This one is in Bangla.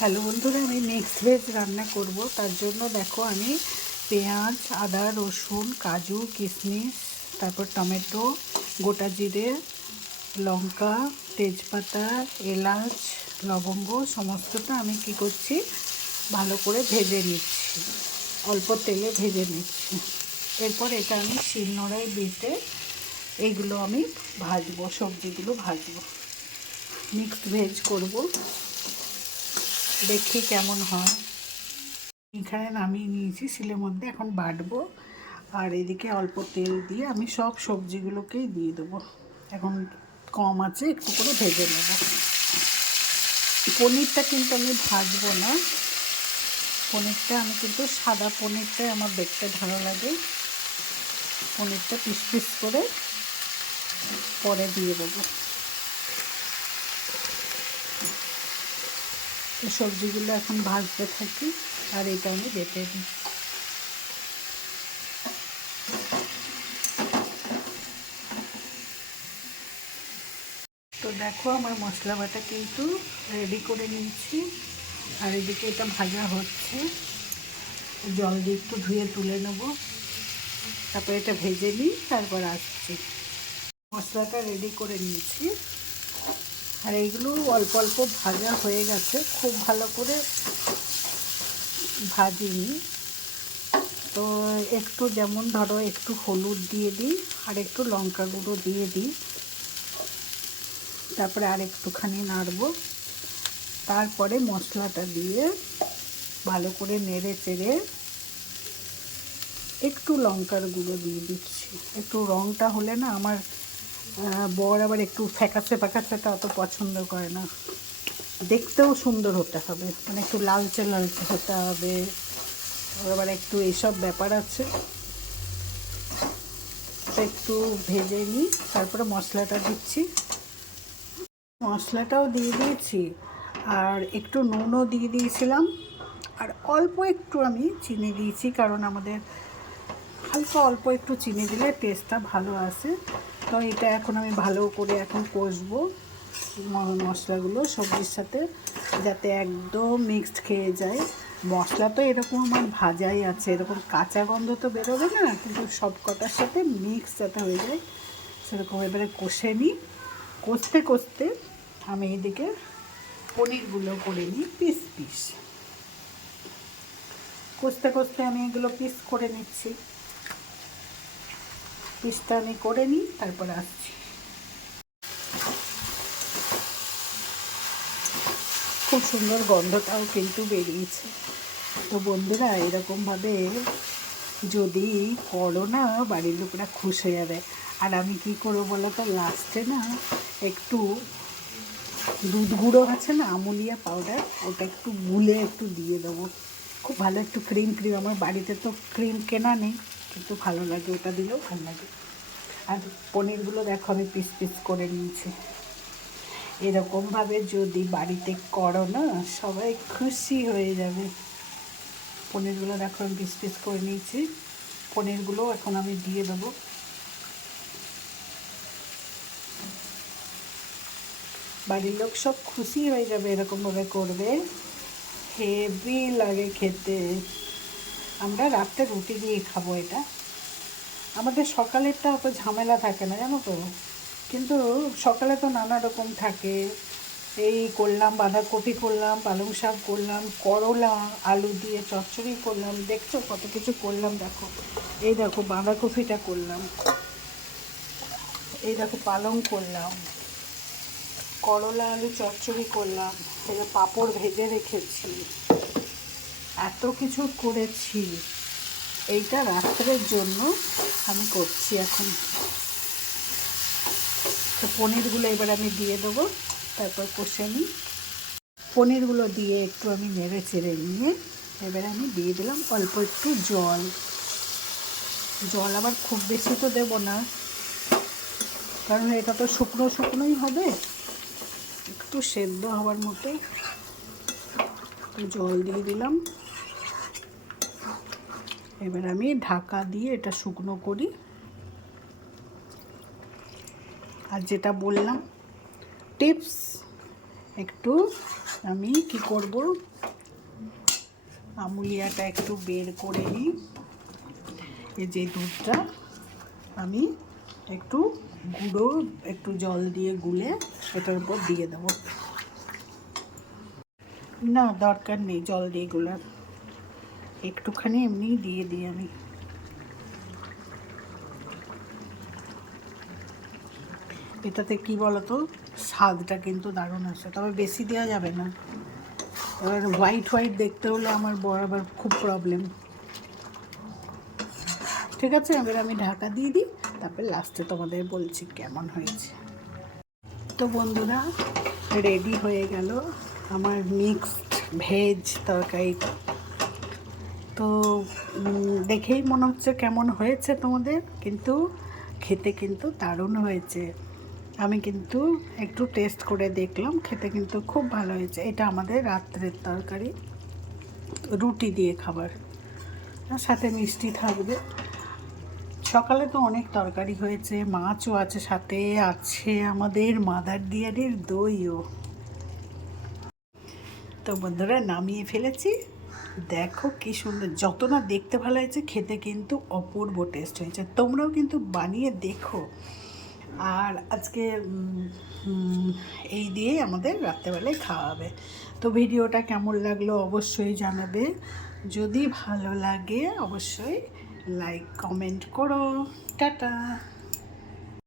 হ্যালো বন্ধুরা, আমি মিক্সড ভেজ রান্না করব। তার জন্য দেখো আমি পেঁয়াজ, আদা, রসুন, কাজু, কিশমিশ, তারপর টমেটো, গোটা জিরে, লঙ্কা, তেজপাতা, এলাচ, লবঙ্গ সমস্তটা আমি কি করছি, ভালো করে ভেজে নিচ্ছি, অল্প তেলে ভেজে নিচ্ছি। এরপর এটা আমি শিলনোড়ায় বেটে এইগুলো আমি ভাজবো, সবজিগুলো ভাজবো, মিক্সড ভেজ করব। দেখি কেমন হয়। এখানে নামিয়ে নিয়েছি শিলের মধ্যে, এখন বাটবো। আর এদিকে অল্প তেল দিয়ে আমি সব সবজিগুলোকেই দিয়ে দেবো। এখন কম আছে, একটু করে ভেজে নেব। পনিরটা কিন্তু আমি ভাজবো না, পনিরটা আমি কিন্তু সাদা পনিরটাই আমার দেখতে ভালো লাগে। পনিরটা পিস পিস করে পরে দিয়ে দেবো। তো সবজিগুলো এখন ভাজতে থাকি আর এটা আমি বেটে দিই। তো দেখো আমার মশলা বাটা কিন্তু রেডি করে নিয়েছি। আর এদিকে এটা ভাজা হচ্ছে, জল দিয়ে একটু ধুয়ে তুলে নেব, তারপর এটা ভেজে নিই, তারপর আসছি। মশলাটা রেডি করে নিয়েছি আর এইগুলো অল্প অল্প ভাজা হয়ে গেছে, খুব ভালো করে ভাজিনি। তো একটু যেমন ধরো একটু হলুদ দিয়ে দিই আর একটু লঙ্কা গুঁড়ো দিয়ে দিই, তারপরে আর একটুখানি নাড়বো, তারপরে মশলাটা দিয়ে ভালো করে নেড়ে চেড়ে একটু লঙ্কার গুঁড়ো দিয়ে দিচ্ছি। একটু রঙটা হলে না, আমার বর আবার একটু ফ্যাকাসে ফ্যাকাসেটা অত পছন্দ করে না, দেখতেও সুন্দর হতে হবে, মানে একটু লালচে লালচে হতে হবে, আবার একটু এইসব ব্যাপার আছে। একটু ভেজে নিই, তারপরে মশলাটা দিচ্ছি। মশলাটাও দিয়ে দিয়েছি আর একটু নুনও দিয়ে দিয়েছিলাম, আর অল্প একটু আমি চিনি দিয়েছি, কারণ আমাদের হালকা অল্প একটু চিনি দিলে টেস্টটা ভালো আসে। তো এটা এখন আমি ভালো করে এখন কষবো মশলাগুলো সবজির সাথে, যাতে একদম মিক্সড খেয়ে যায়। মশলা তো এরকম আমার ভাজাই আছে, এরকম কাঁচা গন্ধ তো বেরোবে না, কিন্তু সব কটার সাথে মিক্স যাতে হয়ে যায় সেরকম এবারে কষে নিই। কষতে কষতে আমি এদিকে পনিরগুলো করে নিই পিস পিস। কষতে কষতে আমি এগুলো পিস করে নিচ্ছি, পিসটা আমি করে নিই, তারপর আসছি। খুব সুন্দর গন্ধটাও কিন্তু বেরিয়েছে। তো বন্ধুরা, এরকমভাবে যদি করো না, বাড়ির লোকেরা খুশ হয়ে যাবে। আর আমি কি করবো বলো তো, লাস্টে না একটু দুধ গুঁড়ো আছে না, আমুলিয়া পাউডার, ওটা একটু গুলে একটু দিয়ে দেবো। খুব ভালো একটু ক্রিম ক্রিম, আমার বাড়িতে তো ক্রিম কেনা নেই, কিন্তু ভালো লাগে, ওটা দিলেও ভালো লাগে। আর পনিরগুলো দেখো আমি পিস পিস করে নিয়েছি। এরকমভাবে যদি বাড়িতে করো না, সবাই খুশি হয়ে যাবে। পনিরগুলো দেখো আমি পিস পিস করে নিয়েছি, পনিরগুলো এখন আমি দিয়ে দেবো। বাড়ির লোক সব খুশি হয়ে যাবে, এরকমভাবে করবে, হেভি লাগে খেতে। আমরা রাত্রে রুটি দিয়ে খাবো এটা। আমাদের সকালেরটা অত ঝামেলা থাকে না জানো তো, কিন্তু সকালে তো নানা রকম থাকে। এই করলাম, বাঁধাকপি করলাম, পালং শাক করলাম, করলা আলু দিয়ে চচ্চড়ি করলাম, দেখছো কত কিছু করলাম। দেখো এই দেখো বাঁধাকপিটা করলাম, এই দেখো পালং করলাম, করলা আলু চচ্চড়ি করলাম, এই যে পাঁপড় ভেজে রেখেছি, এত কিছু করেছি। এইটা রাত্রের জন্য আমি করছি এখন। তো পনিরগুলো এবার আমি দিয়ে দেবো, তারপর কষে নিই। পনিরগুলো দিয়ে একটু আমি নেড়ে চেড়ে নিয়ে এবার আমি দিয়ে দিলাম অল্প একটু জল। জল আবার খুব বেশি তো দেবো না, কারণ এটা তো শুকনো শুকনোই হবে, একটু সেদ্ধ হওয়ার মতো জল দিয়ে দিলাম। এবার আমি ঢাকা দিয়ে এটা শুকনো করি। আর যেটা বললাম টিপস, একটু আমি কি করব, আমুলিয়াটা একটু বের করে নিই। এই যে দুধটা আমি একটু গুঁড়ো একটু জল দিয়ে গুলে এটার উপর দিয়ে দেবো। না, দরকার নেই জল দিয়ে গুলার, একটুখানি এমনি দিয়ে দিই আমি। এটাতে কি বলতো, স্বাদটা কিন্তু দারুণ আসে, তবে বেশি দেওয়া যাবে না। এবার হোয়াইট হোয়াইট দেখতে হলে আমার বরাবর খুব প্রবলেম। ঠিক আছে, এবার আমি ঢাকা দিয়ে দিই, তারপর লাস্টে তোমাদের বলছি কেমন হয়েছে। তো বন্ধুরা, রেডি হয়ে গেল আমার মিক্সড ভেজ তরকারিটা। তো দেখেই মনে হচ্ছে কেমন হয়েছে তোমাদের, কিন্তু খেতে কিন্তু দারুণ হয়েছে। আমি কিন্তু একটু টেস্ট করে দেখলাম, খেতে কিন্তু খুব ভালো হয়েছে। এটা আমাদের রাত্রের তরকারি, রুটি দিয়ে খাবার, আর সাথে মিষ্টি থাকবে। সকালে তো অনেক তরকারি হয়েছে, মাছও আছে, সাথে আছে আমাদের মাদার ডিয়ারের দইও। তো বন্ধুরা, নামিয়ে ফেলেছি। দেখো কি সুন্দর, যত না দেখতে ভালো হয়েছে, খেতে কিন্তু অপূর্ব টেস্ট হয়েছে। তোমরাও কিন্তু বানিয়ে দেখো। আর আজকে এই দিয়েই আমাদের রাত্রেবেলায় খাওয়া হবে। তো ভিডিওটা কেমন লাগলো অবশ্যই জানাবে। যদি ভালো লাগে অবশ্যই লাইক কমেন্ট করো। টাটা।